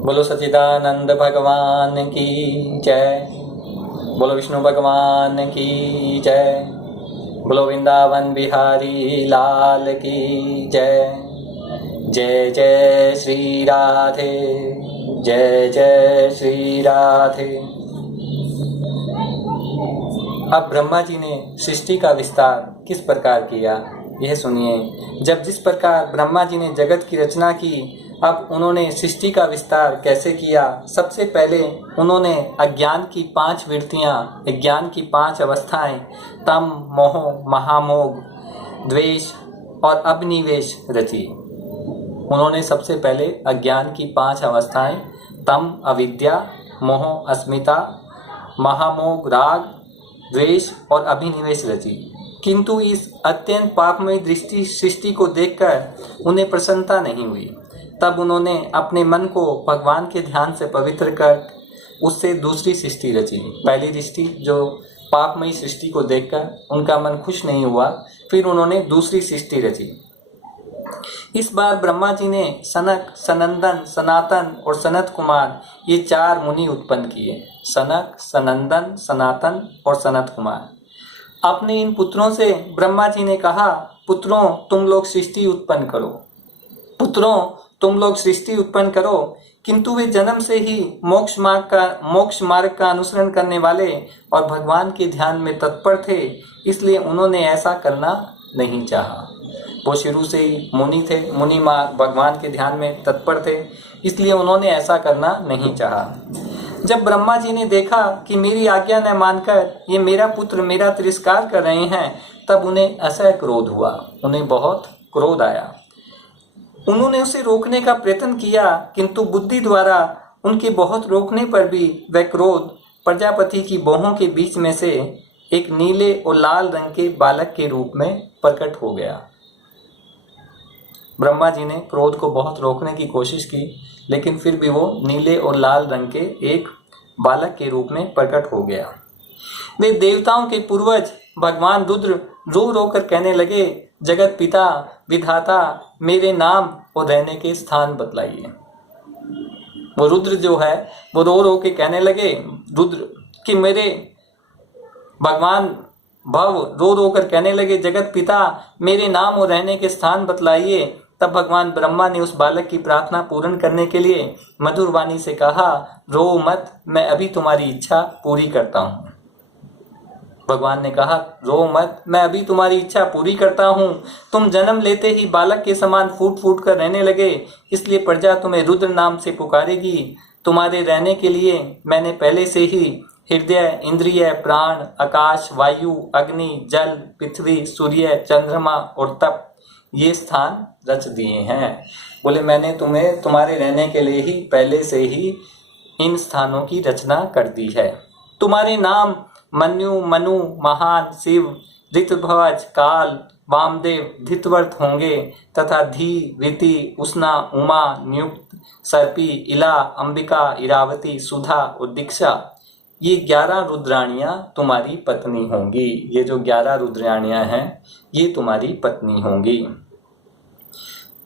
बोलो सच्चिदानंद भगवान की जय। बोलो विष्णु भगवान की जय। बोलो वृंदावन बिहारी लाल की जय। जय जय श्री राधे, जय जय श्री राधे। अब ब्रह्मा जी ने सृष्टि का विस्तार किस प्रकार किया, यह सुनिए। जब जिस प्रकार ब्रह्मा जी ने जगत की रचना की, अब उन्होंने सृष्टि का विस्तार कैसे किया। सबसे पहले उन्होंने अज्ञान की 5 वृत्तियां, अज्ञान की 5 अवस्थाएं, तम, मोह, महामोह, द्वेष और अभिनिवेश रची। उन्होंने सबसे पहले अज्ञान की 5 अवस्थाएं, तम अविद्या, मोह अस्मिता, महामोह राग, द्वेष और अभिनिवेश रची। किंतु इस अत्यंत पापमय दृष्टि सृष्टि को देखकर उन्हें प्रसन्नता नहीं हुई। तब उन्होंने अपने मन को भगवान के ध्यान से पवित्र कर उससे दूसरी सृष्टि रची। पहली दृष्टि जो पापमयी सृष्टि को देखकर उनका मन खुश नहीं हुआ, फिर उन्होंने दूसरी सृष्टि रची। इस बार ब्रह्मा जी ने सनक, सनंदन, सनातन और सनत कुमार ये 4 मुनि उत्पन्न किए। सनक, सनंदन, सनातन और सनत कुमार। अपने इन पुत्रों से ब्रह्मा जी ने कहा, पुत्रों तुम लोग सृष्टि उत्पन्न करो, पुत्रों तुम लोग सृष्टि उत्पन्न करो। किंतु वे जन्म से ही मोक्ष मार्ग का अनुसरण करने वाले और भगवान के ध्यान में तत्पर थे, इसलिए उन्होंने ऐसा करना नहीं चाहा। वो शुरू से ही मुनि थे, मुनि भगवान के ध्यान में तत्पर थे, इसलिए उन्होंने ऐसा करना नहीं चाहा। जब ब्रह्मा जी ने देखा कि मेरी आज्ञा न मानकर ये मेरा पुत्र मेरा तिरस्कार कर रहे हैं, तब उन्हें असह्य क्रोध हुआ, उन्हें बहुत क्रोध आया। उन्होंने उसे रोकने का प्रयत्न किया, किंतु बुद्धि द्वारा उनके बहुत रोकने पर भी वह क्रोध प्रजापति की बाहों के बीच में से एक नीले और लाल रंग के बालक के रूप में प्रकट हो गया। ब्रह्मा जी ने क्रोध को बहुत रोकने की कोशिश की, लेकिन फिर भी वो नीले और लाल रंग के एक बालक के रूप में प्रकट हो गया। वे देवताओं के पूर्वज भगवान रुद्र रो रो कर कहने लगे, जगत पिता विधाता मेरे नाम और रहने के स्थान बतलाइए। वो रुद्र जो है वो रो रो के कहने लगे, रुद्र कि मेरे भगवान भव रो रो कर कहने लगे, जगत पिता मेरे नाम और रहने के स्थान बतलाइए। तब भगवान ब्रह्मा ने उस बालक की प्रार्थना पूर्ण करने के लिए मधुर वाणी से कहा, रो मत, मैं अभी तुम्हारी इच्छा पूरी करता हूँ। भगवान ने कहा, रो मत, मैं अभी तुम्हारी इच्छा पूरी करता हूँ। तुम जन्म लेते ही बालक के समान फूट फूट कर रहने लगे, इसलिए प्रजा तुम्हें रुद्र नाम से पुकारेगी। तुम्हारे रहने के लिए मैंने पहले से ही हृदय, इंद्रिय, प्राण, आकाश, वायु, अग्नि, जल, पृथ्वी, सूर्य, चंद्रमा और तप ये स्थान रच दिए हैं। बोले मैंने तुम्हें तुम्हारे रहने के लिए ही पहले से ही इन स्थानों की रचना कर दी है। तुम्हारे नाम मन्यु, मनु, महान, शिव, ऋतुध्वज, काल, वामदेव, धितवर्त होंगे तथा धी, रीति, उष्णा, उमा, नियुक्त, सर्पी, इला, अंबिका, इरावती, सुधा और दीक्षा ये 11 रुद्राणियां तुम्हारी पत्नी होंगी। ये जो 11 रुद्राणियां हैं ये तुम्हारी पत्नी होंगी।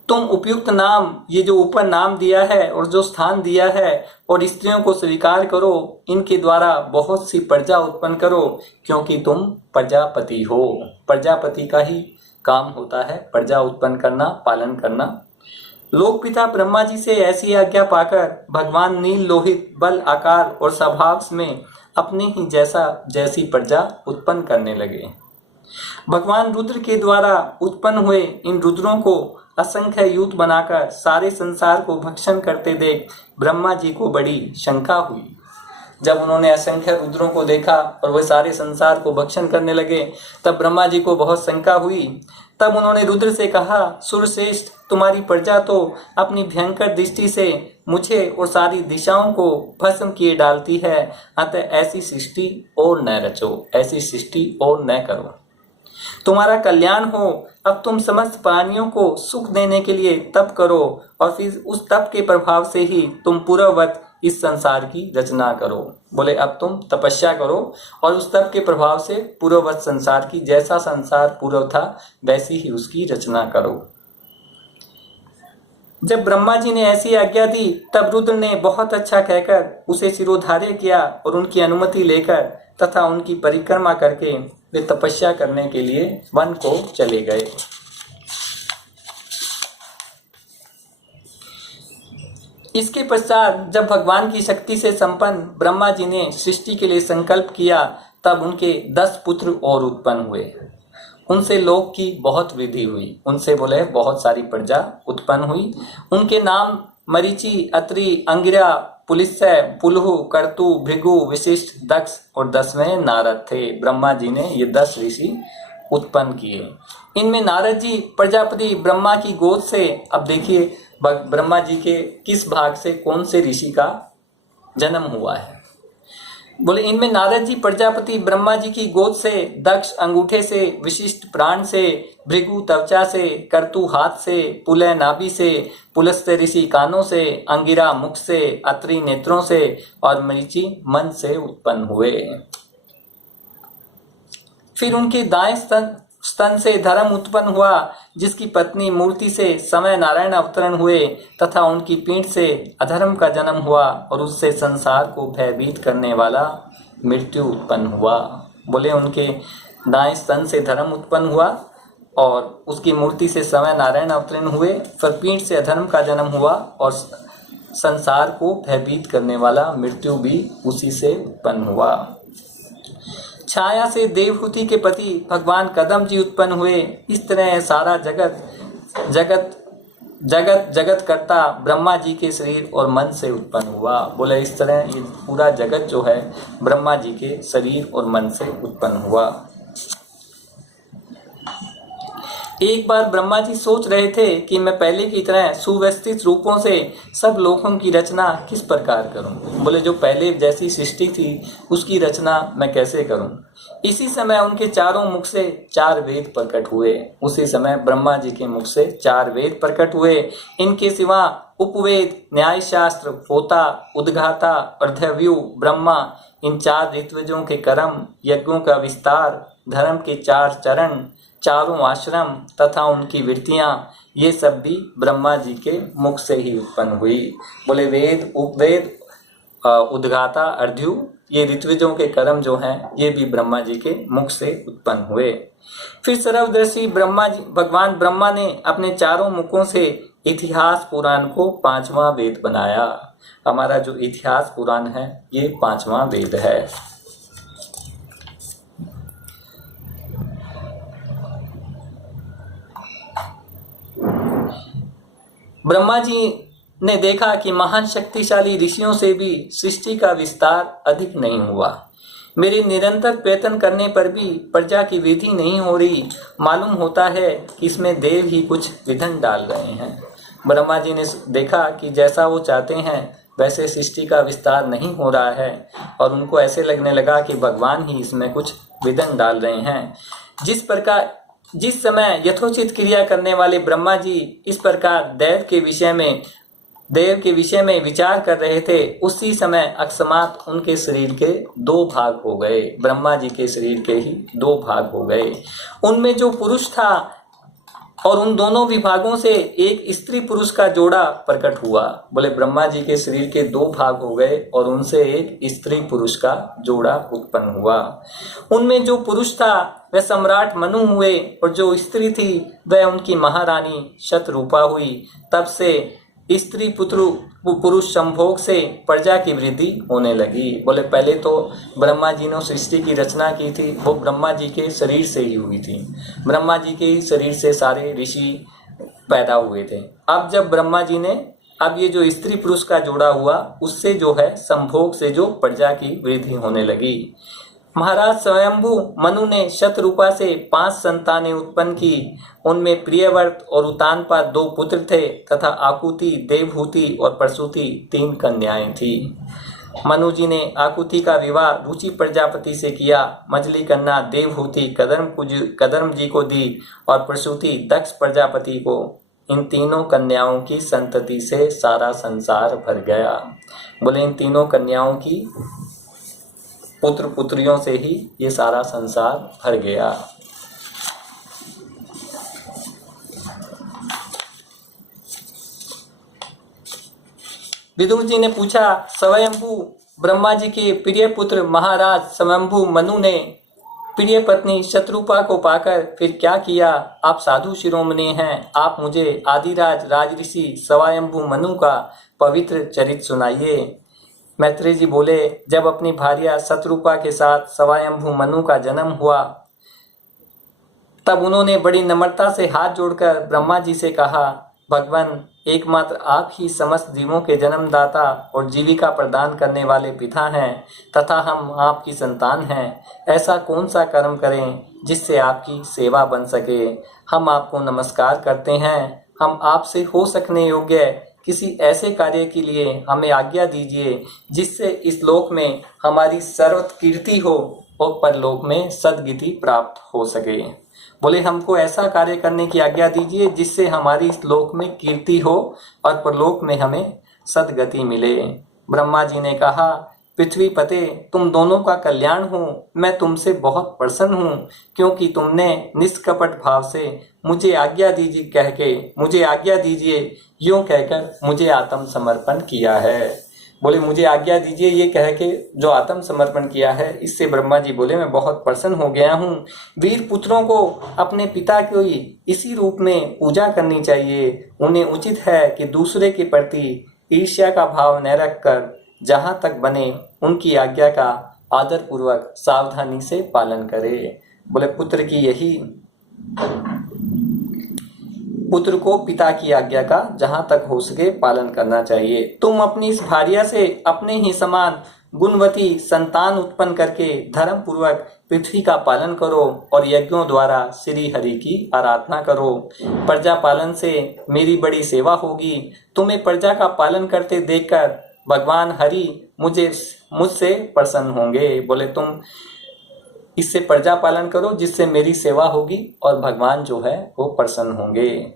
तुम उपयुक्त नाम, ये जो ऊपर नाम दिया है और जो स्थान दिया है और स्त्रियों को स्वीकार करो, इनके द्वारा बहुत सी प्रजा उत्पन्न करो, क्योंकि तुम प्रजापति हो। प्रजापति का ही काम होता है प्रजा उत्पन्न करना, पालन करना। लोक पिता ब्रह्मा जी से ऐसी आज्ञा पाकर भगवान नील लोहित बल, आकार और स्वभाव में अपने ही जैसी प्रजा उत्पन्न करने लगे। भगवान रुद्र के द्वारा उत्पन्न हुए इन रुद्रों को असंख्य यूथ बनाकर सारे संसार को भक्षण करते देख ब्रह्मा जी को बड़ी शंका हुई। जब उन्होंने असंख्य रुद्रों को देखा और वे सारे संसार को भक्षण करने लगे, तब ब्रह्मा जी को बहुत शंका हुई। तब उन्होंने रुद्र से कहा, सुरश्रेष्ठ, तुम्हारी प्रजा तो अपनी भयंकर दृष्टि से मुझे और सारी दिशाओं को भस्म किए डालती है, अतः ऐसी सृष्टि और न रचो, ऐसी सृष्टि और न करो। तुम्हारा कल्याण हो। अब तुम समस्त प्राणियों को सुख देने के लिए तप करो और फिर उस तप के प्रभाव से ही तुम पूर्ववत इस संसार की रचना करो। बोले अब तुम तपस्या करो और उस तप के प्रभाव से पूर्ववत संसार की, जैसा संसार पूर्व था वैसी ही उसकी रचना करो। जब ब्रह्मा जी ने ऐसी आज्ञा दी तब रुद्र ने बहुत अच्छा कहकर उसे शिरोधार्य किया और उनकी अनुमति लेकर तथा उनकी परिक्रमा करके वे तपस्या करने के लिए वन को चले गए। इसके पश्चात जब भगवान की शक्ति से संपन्न ब्रह्मा जी ने सृष्टि के लिए संकल्प किया तब उनके 10 पुत्र और उत्पन्न हुए। उनसे लोक की बहुत वृद्धि हुई, उनसे बोले बहुत सारी प्रजा उत्पन्न हुई। उनके नाम मरीचि, अत्रि, अंगिरा, पुलिस्सय, पुलहु, कर्तु, भृगु, विशिष्ट, दक्ष और 10वें नारद थे। ब्रह्मा जी ने ये 10 ऋषि उत्पन्न किए। इनमें नारद जी प्रजापति ब्रह्मा की गोद से, अब देखिए ब्रह्मा जी के किस भाग से कौन से ऋषि का जन्म हुआ है। बोले इनमें नारद जी प्रजापति ब्रह्मा जी की गोद से, दक्ष अंगूठे से, विशिष्ट प्राण से, भृगु त्वचा से, कर्तु हाथ से, पुलह नाभि से, पुलस्त्य ऋषि कानों से, अंगिरा मुख से, अत्रि नेत्रों से और मरीचि मन से उत्पन्न हुए। फिर उनके दाएं स्तन से धर्म उत्पन्न हुआ, जिसकी पत्नी मूर्ति से समय नारायण अवतरण हुए तथा उनकी पीठ से अधर्म का जन्म हुआ और उससे संसार को भयभीत करने वाला मृत्यु उत्पन्न हुआ। बोले उनके दाएं स्तन से धर्म उत्पन्न हुआ और उसकी मूर्ति से समय नारायण अवतरण हुए, फिर पीठ से अधर्म का जन्म हुआ और संसार को भयभीत करने वाला मृत्यु भी उसी से उत्पन्न हुआ। छाया से देवहूति के पति भगवान कदम जी उत्पन्न हुए। इस तरह सारा जगत करता ब्रह्मा जी के शरीर और मन से उत्पन्न हुआ। बोले इस तरह ये पूरा जगत जो है ब्रह्मा जी के शरीर और मन से उत्पन्न हुआ। एक बार ब्रह्मा जी सोच रहे थे कि मैं पहले की तरह सुव्यवस्थित रूपों से सब लोकों की रचना किस प्रकार करूं। बोले जो पहले जैसी सृष्टि थी उसकी रचना मैं कैसे करूं। इसी समय उनके चारों मुख से 4 वेद प्रकट हुए। उसी समय ब्रह्मा जी के मुख से 4 वेद प्रकट हुए। इनके सिवा उपवेद, न्याय शास्त्र, होता, उद्घाता, अर्धव्यू, ब्रह्मा, इन 4 ऋत्विजों के कर्म, यज्ञों का विस्तार, धर्म के 4 चरण, चारों आश्रम तथा उनकी वृत्तियां, ये सब भी ब्रह्मा जी के मुख से ही उत्पन्न हुई। बोले वेद, उपवेद, उद्घाता, अर्ध्यु, ये ऋत्विजों के कर्म जो हैं ये भी ब्रह्मा जी के मुख से उत्पन्न हुए। फिर सर्वदर्शी भगवान ब्रह्मा ने अपने चारों मुखों से इतिहास पुराण को 5वां वेद बनाया। हमारा जो इतिहास पुराण है ये 5वां वेद है। ब्रह्मा जी ने देखा कि महान शक्तिशाली ऋषियों से भी सृष्टि का विस्तार अधिक नहीं हुआ। मेरे निरंतर प्रयत्न करने पर भी प्रजा की वृद्धि नहीं हो रही। मालूम होता है कि इसमें देव ही कुछ विघ्न डाल रहे हैं। ब्रह्मा जी ने देखा कि जैसा वो चाहते हैं वैसे सृष्टि का विस्तार नहीं हो रहा है और उनको ऐसे लगने लगा कि भगवान ही इसमें कुछ विघ्न डाल रहे हैं। जिस समय यथोचित क्रिया करने वाले ब्रह्मा जी इस प्रकार देव के विषय में विचार कर रहे थे, उसी समय अकस्मात उनके शरीर के 2 भाग हो गए। ब्रह्मा जी के शरीर के ही 2 भाग हो गए। उनमें जो पुरुष था और उन दोनों विभागों से एक स्त्री पुरुष का जोड़ा प्रकट हुआ। बोले ब्रह्मा जी के शरीर के 2 भाग हो गए और उनसे एक स्त्री पुरुष का जोड़ा उत्पन्न हुआ। उनमें जो पुरुष था वह सम्राट मनु हुए और जो स्त्री थी वह उनकी महारानी शतरूपा हुई। तब से स्त्री पुरुष संभोग से प्रजा की वृद्धि होने लगी। बोले पहले तो ब्रह्मा जी ने सृष्टि की रचना की थी, वो ब्रह्मा जी के शरीर से ही हुई थी। ब्रह्मा जी के ही शरीर से सारे ऋषि पैदा हुए थे। अब जब ब्रह्मा जी ने ये जो स्त्री पुरुष का जोड़ा हुआ उससे जो है संभोग से जो प्रजा की वृद्धि होने लगी। महाराज स्वयंभू मनु ने शतरूपा से 5 संतानें उत्पन्न की। उनमें प्रियव्रत और उतानपाद 2 पुत्र थे तथा आकुति, देवहूति और प्रसूति 3 कन्याएं थी। मनु जी ने आकुति का विवाह रुचि प्रजापति से किया। मझली कन्या देवहूति कदर्म जी को दी और प्रसूति दक्ष प्रजापति को। इन तीनों कन्याओं की संतति से सारा संसार भर गया। बोले इन तीनों कन्याओं की पुत्र पुत्रियों से ही ये सारा संसार भर गया। विदुर जी ने पूछा, स्वयंभू ब्रह्मा जी के प्रिय पुत्र महाराज स्वयंभू मनु ने प्रिय पत्नी शत्रुपा को पाकर फिर क्या किया? आप साधु शिरोमणि हैं, आप मुझे आदिराज राजऋषि स्वयंभू मनु का पवित्र चरित्र सुनाइए। मैत्रेय जी बोले, जब अपनी भार्या शत्रुपा के साथ स्वयंभू मनु का जन्म हुआ तब उन्होंने बड़ी नम्रता से हाथ जोड़कर ब्रह्मा जी से कहा, भगवान, एकमात्र आप ही समस्त जीवों के जन्मदाता और जीविका प्रदान करने वाले पिता हैं तथा हम आपकी संतान हैं। ऐसा कौन सा कर्म करें जिससे आपकी सेवा बन सके? हम आपको नमस्कार करते हैं। हम आपसे हो सकने योग्य किसी ऐसे कार्य के लिए हमें आज्ञा दीजिए जिससे इस लोक में हमारी सर्वकीर्ति हो और परलोक में सद्गति प्राप्त हो सके। बोले, हमको ऐसा कार्य करने की आज्ञा दीजिए जिससे हमारी इस लोक में कीर्ति हो और परलोक में हमें सद्गति मिले। ब्रह्मा जी ने कहा, पृथ्वी पते, तुम दोनों का कल्याण हो। मैं तुमसे बहुत प्रसन्न हूँ क्योंकि तुमने निष्कपट भाव से मुझे आज्ञा दीजिए यूं कहकर मुझे आत्मसमर्पण किया है। बोले, मुझे आज्ञा दीजिए ये कह के जो आत्मसमर्पण किया है, इससे ब्रह्मा जी बोले, मैं बहुत प्रसन्न हो गया हूँ। वीर पुत्रों को अपने पिता की इसी रूप में पूजा करनी चाहिए। उन्हें उचित है कि दूसरे के प्रति ईर्ष्या का भाव न रखकर जहाँ तक बने उनकी आज्ञा का आदर पूर्वक सावधानी से पालन करे। बोले, पुत्र को पिता की आज्ञा का जहां तक हो सके पालन करना चाहिए। तुम अपनी इस भार्या से अपने ही समान गुणवती संतान उत्पन्न करके धर्म पूर्वक पृथ्वी का पालन करो और यज्ञों द्वारा श्री हरि की आराधना करो। प्रजा पालन से मेरी बड़ी सेवा होगी। तुम्हें प्रजा का पालन करते देखकर भगवान हरि मुझसे प्रसन्न होंगे। बोले, तुम इससे प्रजा पालन करो जिससे मेरी सेवा होगी और भगवान जो है वो प्रसन्न होंगे।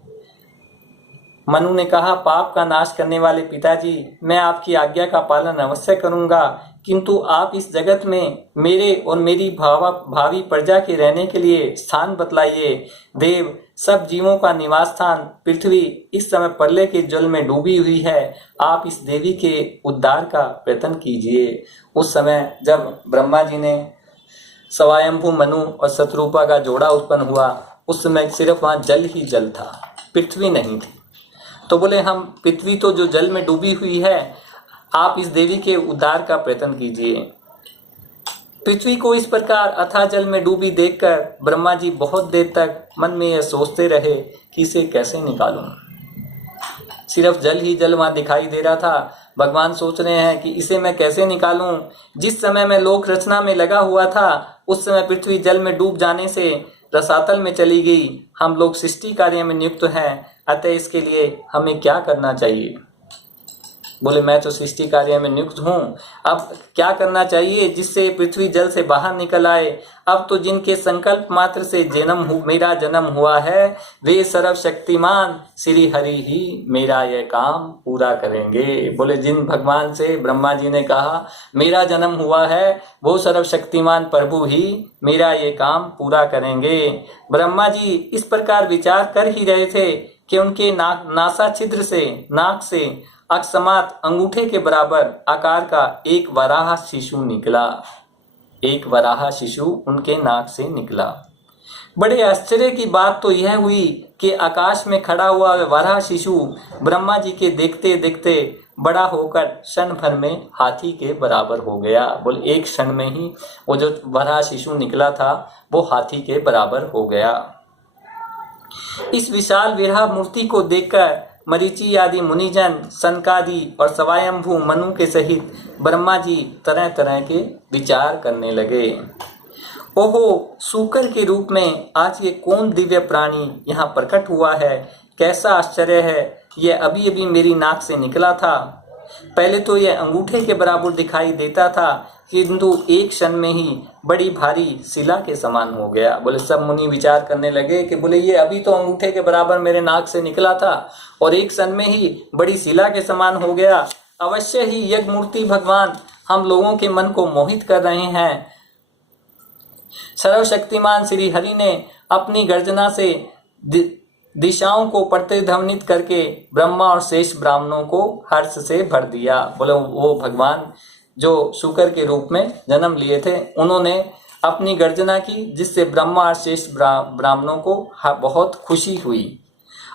मनु ने कहा, पाप का नाश करने वाले पिताजी, मैं आपकी आज्ञा का पालन अवश्य करूंगा, किंतु आप इस जगत में मेरे और मेरी भावी प्रजा के रहने के लिए स्थान बतलाइए। देव, सब जीवों का निवास स्थान पृथ्वी इस समय प्रलय के जल में डूबी हुई है। आप इस देवी के उद्धार का प्रयत्न कीजिए। उस समय जब ब्रह्मा जी ने स्वयंभू मनु और शत्रुपा का जोड़ा उत्पन्न हुआ, उस समय सिर्फ वहां जल ही जल था, पृथ्वी नहीं थी। तो बोले, हम पृथ्वी तो जो जल में डूबी हुई है, आप इस देवी के उद्धार का प्रयत्न कीजिए। पृथ्वी को इस प्रकार अथाह जल में डूबी देखकर ब्रह्मा जी बहुत देर तक मन में यह सोचते रहे कि इसे कैसे निकालूं। सिर्फ जल ही जल वहां दिखाई दे रहा था। भगवान सोच रहे हैं कि इसे मैं कैसे निकालूं। जिस समय मैं लोक रचना में लगा हुआ था उस समय पृथ्वी जल में डूब जाने से रसातल में चली गई। हम लोग सृष्टि कार्य में नियुक्त हैं, अतः इसके लिए हमें क्या करना चाहिए? बोले, मैं तो सृष्टि कार्य में नियुक्त हूँ, अब क्या करना चाहिए जिससे पृथ्वी जल से बाहर निकल आए? अब तो जिनके संकल्प मात्र से मेरा जन्म हुआ है, वे सर्वशक्तिमान श्री हरि ही मेरा यह काम पूरा करेंगे। बोले, जिन भगवान से ब्रह्मा जी ने कहा मेरा जन्म हुआ है, वो सर्वशक्तिमान प्रभु ही मेरा ये काम पूरा करेंगे। ब्रह्मा जी इस प्रकार विचार कर ही रहे थे कि उनके नासा छिद्र से, नाक से अकस्मात अंगूठे के बराबर आकार का एक वराह शिशु निकला। एक वराह शिशु उनके नाक से निकला। बड़े आश्चर्य की बात तो यह हुई कि आकाश में खड़ा हुआ वराह शिशु ब्रह्मा जी के देखते देखते बड़ा होकर क्षण भर में हाथी के बराबर हो गया। बोले, एक क्षण में ही वो जो वराह शिशु निकला था वो हाथी के बराबर हो गया। इस विशाल विराह मूर्ति को देखकर मरीचि आदि मुनिजन, सनकादि और स्वयंभू मनु के सहित ब्रह्मा जी तरह तरह के विचार करने लगे। ओहो, सूकर के रूप में आज ये कौन दिव्य प्राणी यहाँ प्रकट हुआ है? कैसा आश्चर्य है! यह अभी अभी मेरी नाक से निकला था। पहले तो यह अंगूठे के बराबर दिखाई देता था, किंतु एक क्षण में ही बड़ी भारी शिला के समान हो गया। बोले, सब मुनि विचार करने लगे कि बोले, ये अभी तो अंगूठे के बराबर मेरे नाक से निकला था और एक क्षण में ही बड़ी शिला के समान हो गया। अवश्य ही यज्ञ मूर्ति भगवान हम लोगों के मन को मोहित कर रहे हैं। सर्वशक्तिमान श्री हरि ने अपनी गर्जना से दिशाओं को प्रतिध्वनित करके ब्रह्मा और शेष ब्राह्मणों को हर्ष से भर दिया। बोले वो भगवान जो शुकर के रूप में जन्म लिए थे, उन्होंने अपनी गर्जना की, जिससे ब्रह्मा और शेष ब्राह्मणों को बहुत खुशी हुई।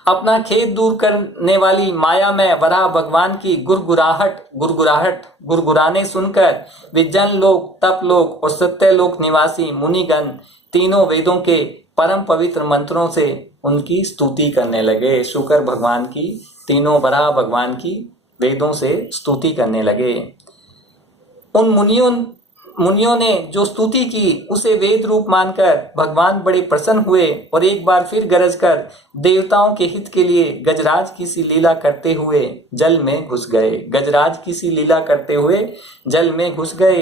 अपना खेद दूर करने वाली माया में वराह भगवान की गुरगुराने सुनकर वे जन लोक, तप लोक और सत्य लोक निवासी मुनिगण तीनों वेदों के परम पवित्र मंत्रों से उनकी स्तुति करने लगे। शुक्र भगवान की, तीनों वराह भगवान की वेदों से स्तुति करने लगे। उन मुनियों ने जो स्तुति की उसे वेद रूप मानकर भगवान बड़े प्रसन्न हुए और एक बार फिर गरज कर देवताओं के हित के लिए गजराज की सी लीला करते हुए जल में घुस गए। गजराज की सी लीला करते हुए जल में घुस गए।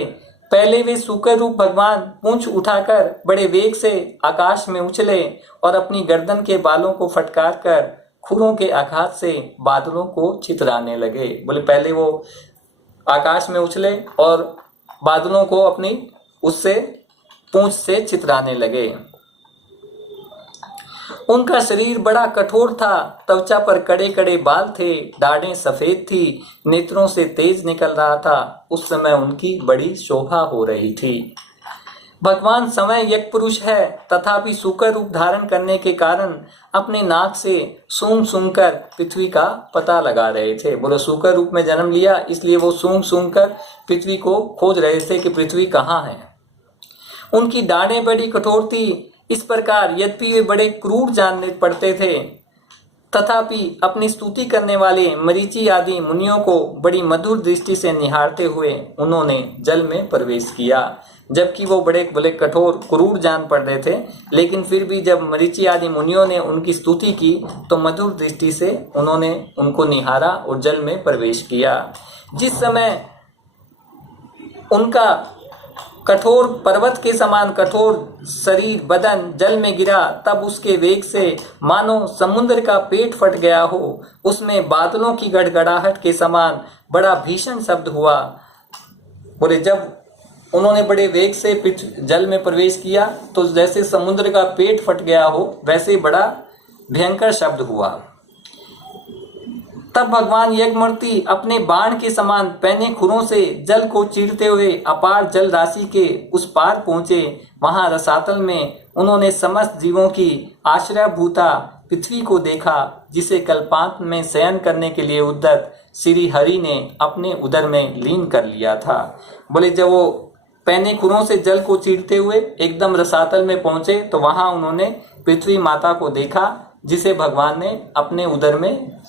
पहले वे शुक्र रूप भगवान पूंछ उठाकर बड़े वेग से आकाश में उछले और अपनी गर्दन के बालों को फटकार कर खुरों के आघात से बादलों को छितराने लगे। बोले पहले वो आकाश में उछले और बादलों को अपनी उससे पूंछ से छितराने लगे। उनका शरीर बड़ा कठोर था, त्वचा पर कड़े कड़े बाल थे, दाढ़ें सफेद थी, नेत्रों से तेज निकल रहा था। उस समय उनकी बड़ी शोभा हो रही थी। भगवान समय यज्ञ पुरुष है, तथापि शुक्र रूप धारण करने के कारण अपने नाक से सूंघ सूंघ कर पृथ्वी का पता लगा रहे थे। बोलो शुक्र रूप में जन्म लिया, इसलिए वो सूंघ सूंघ कर पृथ्वी को खोज रहे थे कि पृथ्वी कहाँ है। उनकी दाढ़ें बड़ी कठोर थी। इस प्रकार यद्यपि वे बड़े क्रूर जानने पड़ते थे, तथापि अपनी स्तुति करने वाले मरीचि आदि मुनियों को बड़ी मधुर दृष्टि से निहारते हुए उन्होंने जल में प्रवेश किया। जबकि वो बड़े कठोर क्रूर जान पड़ रहे थे, लेकिन फिर भी जब मरीचि आदि मुनियों ने उनकी स्तुति की तो मधुर दृष्टि से उन्होंने उनको निहारा और जल में प्रवेश किया। जिस समय उनका कठोर पर्वत के समान कठोर शरीर बदन जल में गिरा, तब उसके वेग से मानो समुद्र का पेट फट गया हो। उसमें बादलों की गड़गड़ाहट के समान बड़ा भीषण शब्द हुआ। बोले जब उन्होंने बड़े वेग से जल में प्रवेश किया तो जैसे समुद्र का पेट फट गया हो, वैसे बड़ा भयंकर शब्द हुआ। तब भगवान यज्ञमूर्ति अपने बाण के समान पैने खुरों से जल को चीरते हुए अपार जल राशि के उस पार पहुंचे। वहां रसातल में उन्होंने समस्त जीवों की आश्रयभूता पृथ्वी को देखा, जिसे कल्पांत में शयन करने के लिए उद्यत श्री हरि ने अपने उदर में लीन कर लिया था। बोले जब वो पैने खुरों से जल को चीरते हुए एकदम रसातल में पहुंचे तो वहां उन्होंने पृथ्वी माता को देखा, जिसे भगवान ने अपने उदर में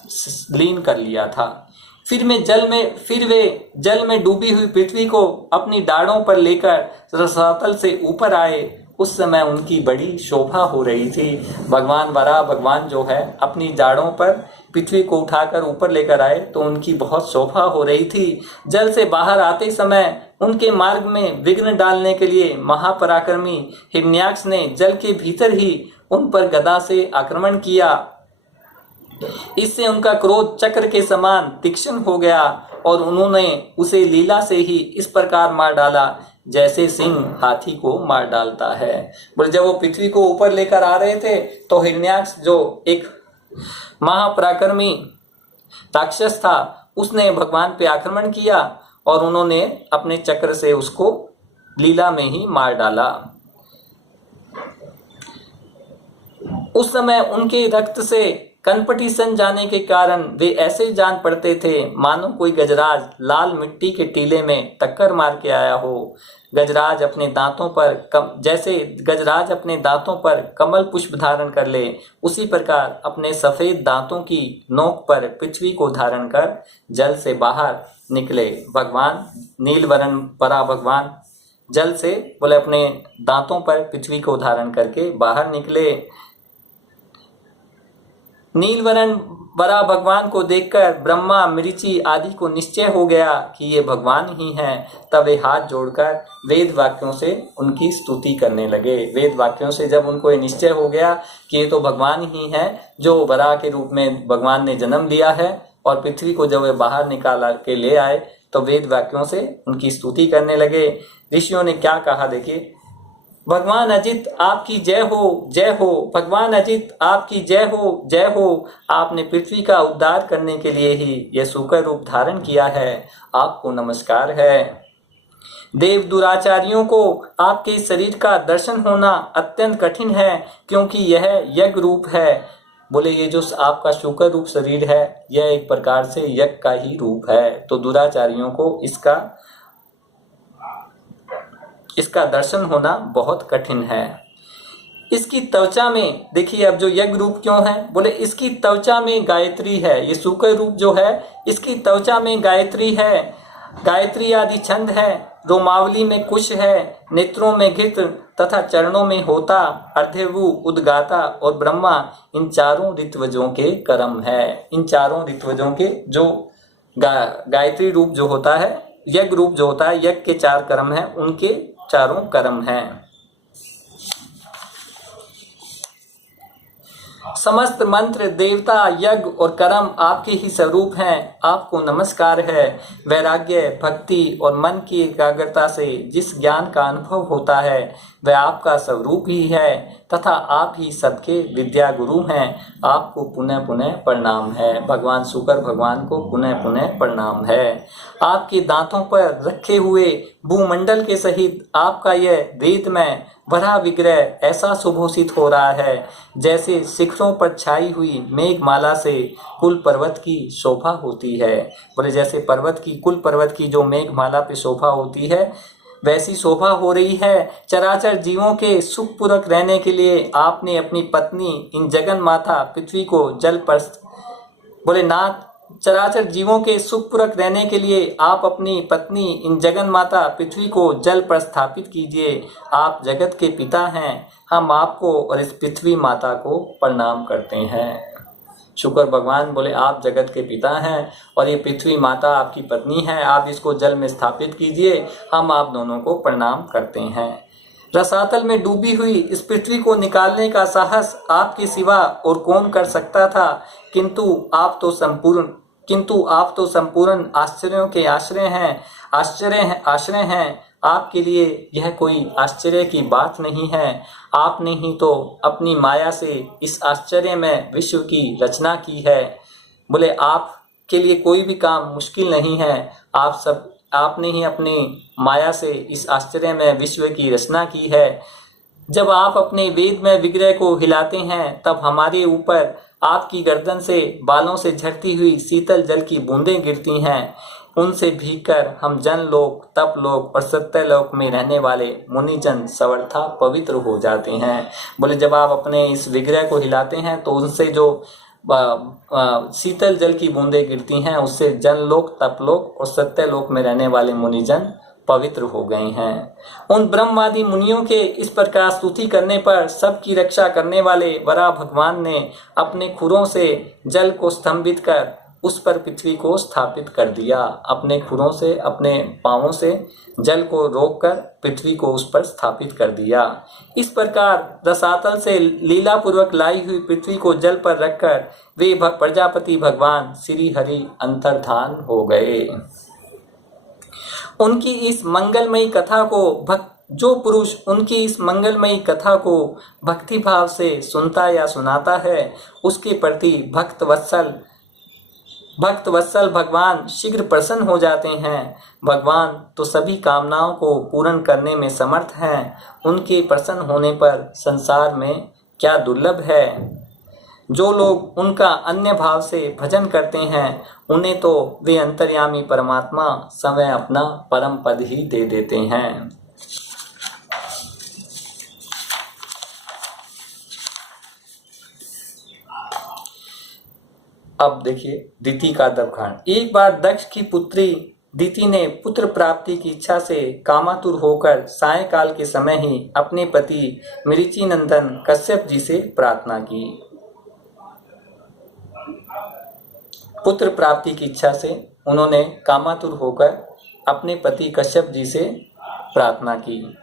लीन कर लिया था। फिर वे जल में डूबी हुई पृथ्वी को अपनी डाढ़ों पर लेकर रसातल से ऊपर आए। उस समय उनकी बड़ी शोभा हो रही थी। भगवान वराह भगवान जो है अपनी डाढ़ों पर पृथ्वी को उठाकर ऊपर लेकर आए तो उनकी बहुत शोभा हो रही थी। जल से बाहर आते समय उनके मार्ग में विघ्न डालने के लिए महापराक्रमी हिरण्याक्ष ने जल के भीतर ही उन पर गदा से आक्रमण किया। इससे उनका क्रोध चक्र के समान तीक्ष्ण हो गया और उन्होंने उसे लीला से ही इस प्रकार मार डाला जैसे सिंह हाथी को मार डालता है। बोले जब वो पृथ्वी को ऊपर लेकर आ रहे थे तो हिरण्याक्ष जो एक महापराक्रमी राक्षस था, उसने भगवान पे आक्रमण किया और उन्होंने अपने चक्र से उसको लीला में ही मार डाला। उस समय उनके रक्त से कनपटी सन जाने के कारण वे ऐसे जान पड़ते थे मानो कोई गजराज लाल मिट्टी के टीले में टक्कर मार के आया हो। गजराज अपने दांतों पर जैसे गजराज अपने दांतों पर कमल पुष्प धारण कर ले, उसी प्रकार अपने सफेद दांतों की नोक पर पृथ्वी को धारण कर जल से बाहर निकले। भगवान नीलवरण परा भगवान जल से बोले अपने दांतों पर पृथ्वी को धारण करके बाहर निकले। नीलवरण बरा भगवान को देखकर ब्रह्मा मरीचि आदि को निश्चय हो गया कि ये भगवान ही हैं। तब वे हाथ जोड़कर वेद वाक्यों से उनकी स्तुति करने लगे। वेद वाक्यों से जब उनको ये निश्चय हो गया कि ये तो भगवान ही हैं जो बरा के रूप में भगवान ने जन्म लिया है, और पृथ्वी को जब वे बाहर निकाल के ले आए तो वेद वाक्यों से उनकी स्तुति करने लगे। ऋषियों ने क्या कहा देखिए, भगवान अजित आपकी जय हो, जय हो। भगवान अजित आपकी जय हो, जय हो। आपने पृथ्वी का उद्धार करने के लिए ही यह सूकर रूप धारण किया है, आपको नमस्कार है। देव दुराचारियों को आपके शरीर का दर्शन होना अत्यंत कठिन है, क्योंकि यह यज्ञ रूप है। बोले ये जो आपका शुकर रूप शरीर है, यह एक प्रकार से यज्ञ का ही रूप है, तो दुराचारियों को इसका दर्शन होना बहुत कठिन है। इसकी त्वचा में देखिए, अब जो यज्ञ रूप क्यों है, बोले इसकी त्वचा में गायत्री है। ये शुकर रूप जो है, इसकी त्वचा में गायत्री है, गायत्री आदि छंद है, रोमावली में कुश है, नेत्रों में घृत तथा चरणों में होता, अर्धेवु, उद्गाता और ब्रह्मा, इन चारों ऋत्वजों के कर्म है। इन चारों ऋत्वजों के जो गायत्री रूप जो होता है, यज्ञ रूप जो होता है, यज्ञ के 4 कर्म है, उनके चारों कर्म हैं। समस्त मंत्र, देवता, यज्ञ और कर्म आपके ही स्वरूप हैं, आपको नमस्कार है। वैराग्य, भक्ति और मन की एकाग्रता से जिस ज्ञान का अनुभव होता है, वह आपका स्वरूप ही है तथा आप ही सबके विद्या गुरु हैं। आपको पुनः पुनः प्रणाम है। भगवान शुकर भगवान को पुनः पुनः प्रणाम है। आपके दांतों पर रखे हुए भूमंडल के सहित आपका यह वेदमय भरा विग्रह ऐसा सुभूषित हो रहा है, जैसे शिखरों पर छाई हुई मेघमाला से कुल पर्वत की शोभा होती है। बोले जैसे कुल पर्वत की जो मेघमाला पे शोभा होती है, वैसी शोभा हो रही है। चराचर जीवों के सुखपूर्वक रहने के लिए आपने अपनी पत्नी इन जगन माता पृथ्वी को जल पर, बोले नाथ, चराचर जीवों के सुखपूर्वक रहने के लिए आप अपनी पत्नी इन जगन माता पृथ्वी को जल पर स्थापित कीजिए। आप जगत के पिता हैं, हम आपको और इस पृथ्वी माता को प्रणाम करते हैं। शुक्र भगवान बोले आप जगत के पिता हैं और ये पृथ्वी माता आपकी पत्नी है, आप इसको जल में स्थापित कीजिए, हम आप दोनों को प्रणाम करते हैं। रसातल में डूबी हुई इस पृथ्वी को निकालने का साहस आपके सिवा और कौन कर सकता था, किंतु आप तो संपूर्ण आश्चर्यों के आश्रय हैं। आपके लिए यह कोई आश्चर्य की बात नहीं है। आपने ही तो अपनी माया से इस आश्चर्य में विश्व की रचना की है। बोले आपके लिए कोई भी काम मुश्किल नहीं है। आपने ही अपनी माया से इस आश्चर्य में विश्व की रचना की है। जब आप अपने वेद में विग्रह को हिलाते हैं, तब हमारे ऊपर आपकी गर्दन से बालों से झरती हुई शीतल जल की बूंदें गिरती हैं। उनसे भीगकर हम जनलोक, तपलोक और सत्यलोक में रहने वाले मुनिजन सर्वथा पवित्र हो जाते हैं। बोले जब आप अपने इस विग्रह को हिलाते हैं, तो उनसे जो शीतल जल की बूंदें गिरती हैं, उससे जनलोक, तपलोक और सत्यलोक में रहने वाले मुनिजन पवित्र हो गए हैं। उन ब्रह्मादि मुनियों के इस प्रकार स्तुति करने पर सबकी रक्षा करने वाले वराह भगवान ने अपने खुरों से जल को स्तंभित कर उस पर पृथ्वी को स्थापित कर दिया। अपने खुरों से, अपने पांवों से जल को रोककर पृथ्वी को उस पर स्थापित कर दिया। इस प्रकार रसातल से लीला पूर्वक लाई हुई पृथ्वी को जल पर रखकर वे प्रजापति भगवान श्री हरि अंतर्धान हो गए। उनकी इस मंगलमयी कथा को जो पुरुष उनकी इस मंगलमयी कथा को भक्ति भाव से सुनता या सुनाता है, उसके प्रति भक्त वत्सल भगवान शीघ्र प्रसन्न हो जाते हैं। भगवान तो सभी कामनाओं को पूर्ण करने में समर्थ हैं। उनके प्रसन्न होने पर संसार में क्या दुर्लभ है। जो लोग उनका अन्य भाव से भजन करते हैं, उन्हें तो वे अंतर्यामी परमात्मा समय अपना परम पद ही दे देते हैं। अब देखिए दिति का दबखान। एक बार दक्ष की पुत्री दिति ने पुत्र प्राप्ति की इच्छा से कामातुर होकर सायंकाल के समय ही अपने पति मरीचि नंदन कश्यप जी से प्रार्थना की। पुत्र प्राप्ति की इच्छा से उन्होंने कामातुर होकर अपने पति कश्यप जी से प्रार्थना की।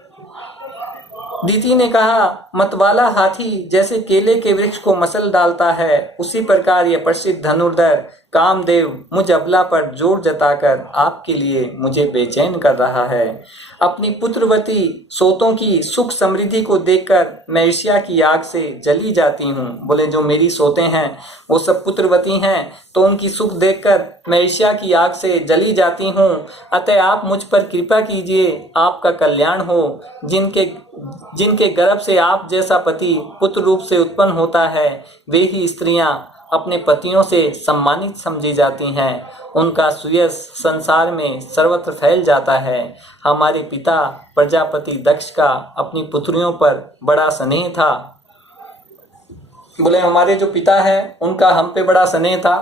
दिति ने कहा, मतवाला हाथी जैसे केले के वृक्ष को मसल डालता है, उसी प्रकार यह प्रसिद्ध धनुर्धर कामदेव मुझ अबला पर जोर जताकर आपके लिए मुझे बेचैन कर रहा है। अपनी पुत्रवती सोतों की सुख समृद्धि को देखकर मैं ईर्ष्या की आग से जली जाती हूँ। बोले जो मेरी सोते हैं वो सब पुत्रवती हैं, तो उनकी सुख देखकर मैं ईर्ष्या की आग से जली जाती हूँ। अतः आप मुझ पर कृपा कीजिए, आपका कल्याण हो। जिनके गर्भ से आप जैसा पति पुत्र रूप से उत्पन्न होता है, वे ही स्त्रियां अपने पतियों से सम्मानित समझी जाती हैं। उनका सुयश संसार में सर्वत्र फैल जाता है। हमारे पिता प्रजापति दक्ष का अपनी पुत्रियों पर बड़ा स्नेह था। बोले हमारे जो पिता है उनका हम पे बड़ा स्नेह था।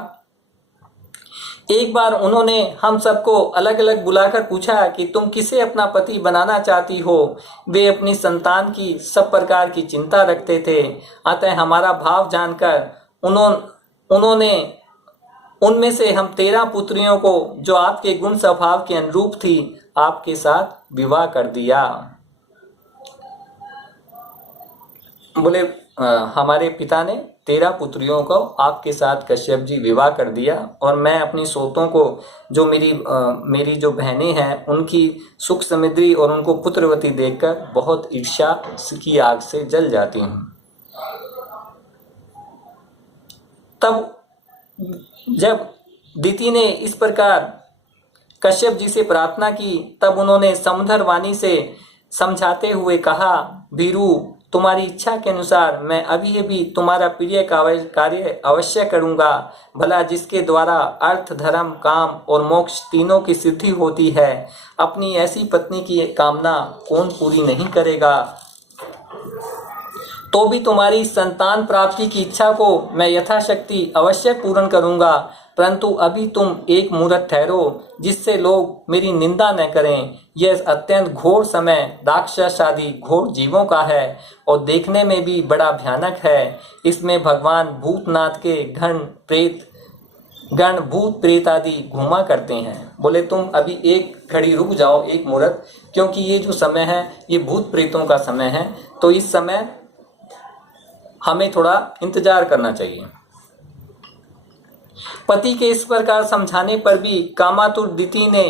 एक बार उन्होंने हम सबको अलग अलग बुलाकर पूछा कि तुम किसे अपना पति बनाना चाहती हो। वे अपनी संतान की सब प्रकार की चिंता रखते थे। अतः हमारा भाव जानकर उन्होंने उनमें से हम 13 पुत्रियों को, जो आपके गुण स्वभाव के अनुरूप थी, आपके साथ विवाह कर दिया। बोले हमारे पिता ने 13 पुत्रियों को आपके साथ कश्यप जी विवाह कर दिया, और मैं अपनी सोतों को, जो मेरी जो बहनें हैं, उनकी सुख समृद्धि और उनको पुत्रवती देखकर बहुत ईर्ष्या की आग से जल जाती हूँ। तब जब दिति ने इस प्रकार कश्यप जी से प्रार्थना की, तब उन्होंने समुद्र वाणी से समझाते हुए कहा, भीरू तुम्हारी इच्छा के अनुसार मैं अभी तुम्हारा प्रिय कार्य अवश्य करूंगा। भला जिसके द्वारा अर्थ, धर्म, काम और मोक्ष तीनों की सिद्धि होती है, अपनी ऐसी पत्नी की कामना कौन पूरी नहीं करेगा। तो भी तुम्हारी संतान प्राप्ति की इच्छा को मैं यथाशक्ति अवश्य पूर्ण करूंगा, परंतु अभी तुम एक मुहूर्त ठहरो, जिससे लोग मेरी निंदा न करें। यह अत्यंत घोर समय राक्षस आदि घोर जीवों का है और देखने में भी बड़ा भयानक है। इसमें भगवान भूतनाथ के गण भूत प्रेत आदि घूमा करते हैं। बोले तुम अभी एक घड़ी रुक जाओ, एक मुहूर्त, क्योंकि ये जो समय है ये भूत प्रेतों का समय है, तो इस समय हमें थोड़ा इंतजार करना चाहिए। पति के इस प्रकार समझाने पर भी कामातुर दिति ने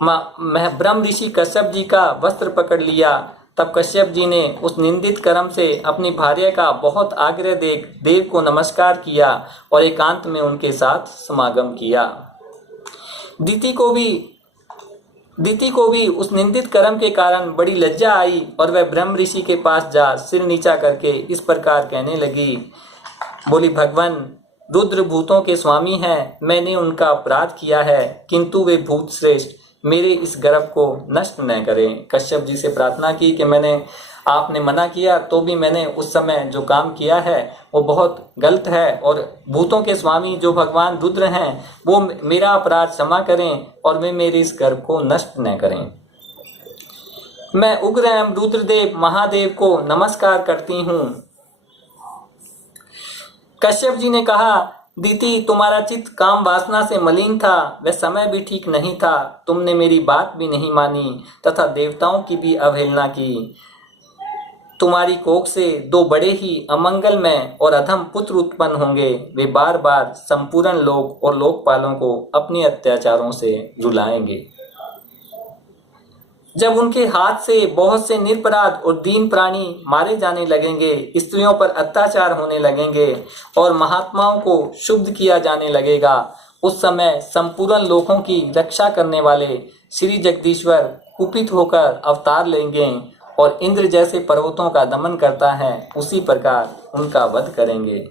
ब्रह्म ऋषि कश्यप जी का वस्त्र पकड़ लिया। तब कश्यप जी ने उस निंदित कर्म से अपनी भार्या का बहुत आग्रह देख देव को नमस्कार किया और एकांत में उनके साथ समागम किया। दिति को भी उस निंदित कर्म के कारण बड़ी लज्जा आई और वह ब्रह्म ऋषि के पास जा सिर नीचा करके इस प्रकार कहने लगी। बोली, भगवान रुद्र भूतों के स्वामी हैं, मैंने उनका अपराध किया है, किंतु वे भूत श्रेष्ठ मेरे इस गर्भ को नष्ट न करें। कश्यप जी से प्रार्थना की कि आपने मना किया, तो भी मैंने उस समय जो काम किया है वो बहुत गलत है, और भूतों के स्वामी जो भगवान रुद्र हैं वो मेरा अपराध क्षमा करें और वे मेरे इस गर्भ को नष्ट न करें। मैं उग्र एवं रुद्रदेव महादेव को नमस्कार करती हूँ। कश्यप जी ने कहा, दिति तुम्हारा चित्त काम वासना से मलिन था, वह समय भी ठीक नहीं था, तुमने मेरी बात भी नहीं मानी तथा देवताओं की भी अवहेलना की। तुम्हारी कोख से 2 बड़े ही अमंगलमय और अधम पुत्र उत्पन्न होंगे। वे बार बार संपूर्ण लोक और लोकपालों को अपने अत्याचारों से रुलाएंगे। जब उनके हाथ से बहुत से निरपराध और दीन प्राणी मारे जाने लगेंगे, स्त्रियों पर अत्याचार होने लगेंगे और महात्माओं को शुद्ध किया जाने लगेगा, उस समय संपूर्ण लोकों की रक्षा करने वाले श्री जगदीश्वर कुपित होकर अवतार लेंगे और इंद्र जैसे पर्वतों का दमन करता है उसी प्रकार उनका वध करेंगे।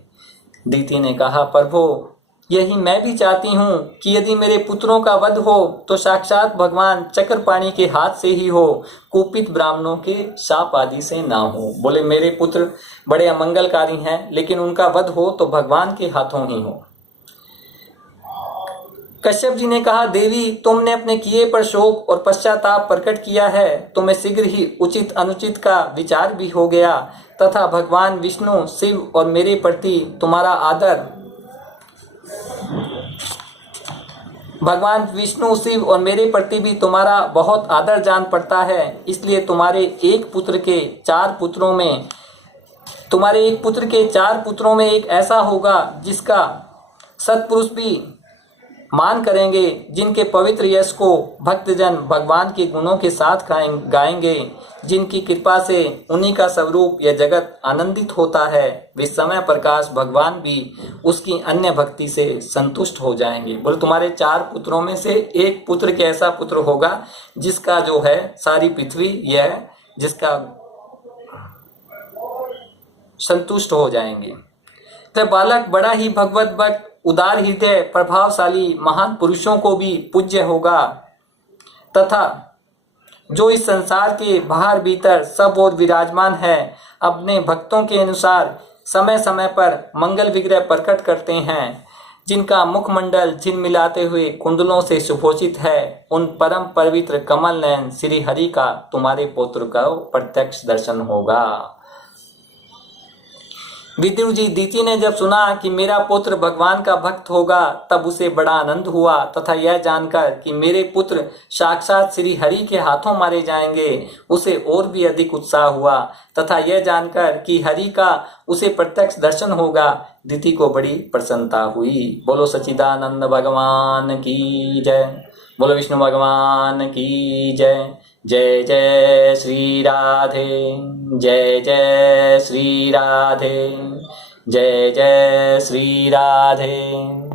दिति ने कहा, प्रभु यही मैं भी चाहती हूँ कि यदि मेरे पुत्रों का वध हो तो साक्षात भगवान चक्रपाणी के हाथ से ही हो, कुपित ब्राह्मणों के शाप आदि से ना हो। बोले मेरे पुत्र बड़े अमंगलकारी हैं, लेकिन उनका वध हो तो भगवान के हाथों ही हो। कश्यप जी ने कहा, देवी तुमने अपने किए पर शोक और पश्चाताप प्रकट किया है, तुम्हें शीघ्र ही उचित अनुचित का विचार भी हो गया तथा भगवान विष्णु शिव और मेरे प्रति तुम्हारा आदर, भगवान विष्णु शिव और मेरे प्रति भी तुम्हारा बहुत आदर जान पड़ता है। इसलिए तुम्हारे एक पुत्र के 4 पुत्रों में एक ऐसा होगा जिसका सत्पुरुष भी मान करेंगे, जिनके पवित्र यश को भक्तजन भगवान के गुणों के साथ गाएंगे, जिनकी कृपा से उन्हीं का स्वरूप यह जगत आनंदित होता है, वे समय प्रकाश भगवान भी उसकी अन्य भक्ति से संतुष्ट हो जाएंगे। बोले तुम्हारे 4 पुत्रों में से एक पुत्र के ऐसा पुत्र होगा जिसका जो है सारी पृथ्वी यह जिसका संतुष्ट हो जाएंगे। तो बालक बड़ा ही भगवत भक्त, उदार हृदय, प्रभावशाली महान पुरुषों को भी पूज्य होगा तथा जो इस संसार के बाहर भीतर सब और विराजमान है, अपने भक्तों के अनुसार समय समय पर मंगल विग्रह प्रकट करते हैं, जिनका मुखमंडल झिलमिलाते हुए कुंडलों से सुभूषित है, उन परम पवित्र कमल नयन श्री हरि का तुम्हारे पुत्र का प्रत्यक्ष दर्शन होगा। विदुर जी दीति ने जब सुना कि मेरा पुत्र भगवान का भक्त होगा, तब उसे बड़ा आनंद हुआ तथा यह जानकर कि मेरे पुत्र साक्षात श्री हरि के हाथों मारे जाएंगे, उसे और भी अधिक उत्साह हुआ तथा यह जानकर कि हरि का उसे प्रत्यक्ष दर्शन होगा, दीति को बड़ी प्रसन्नता हुई। बोलो सच्चिदानंद भगवान की जय, बोलो विष्णु भगवान की जय। जय जय श्री राधे, जय जय श्री राधे, जय जय श्री राधे।